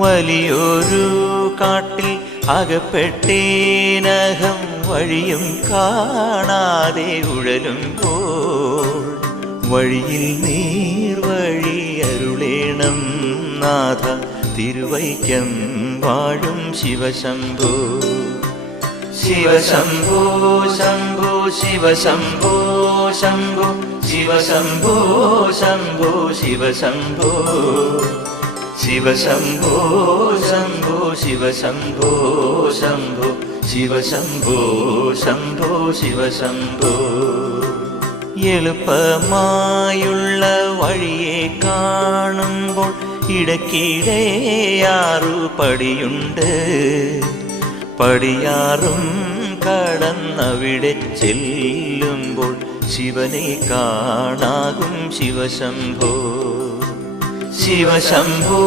വലിയൊരു കാട്ടിൽ അകപ്പെട്ടേനകം വഴിയും കാണാതെ ഉഴലുമ്പോൾ വഴിയിൽ നീർവഴി അരുളേണം നാഥ തിരുവൈക്കം വാഴും ശിവശംഭോ ശിവശംഭോ ശംഭോ ശിവശംഭോ ശംഭോ ശിവശംഭോ ശംഭോ ശിവശംഭോ ശിവശംഭോ ശംഭോ ശിവശംഭോ ശംഭോ ശിവശംഭോ ശംഭോ ശിവശംഭോ എളുപ്പമായുള്ള വഴിയെ കാണുമ്പോൾ ഇടയ്ക്കിടെ 6 പടിയുണ്ട്. പടിയാറും കടന്നവിടെ ചെല്ലുമ്പോൾ ശിവനെ കാണാകും ശിവശംഭോ ശിവശംഭോ.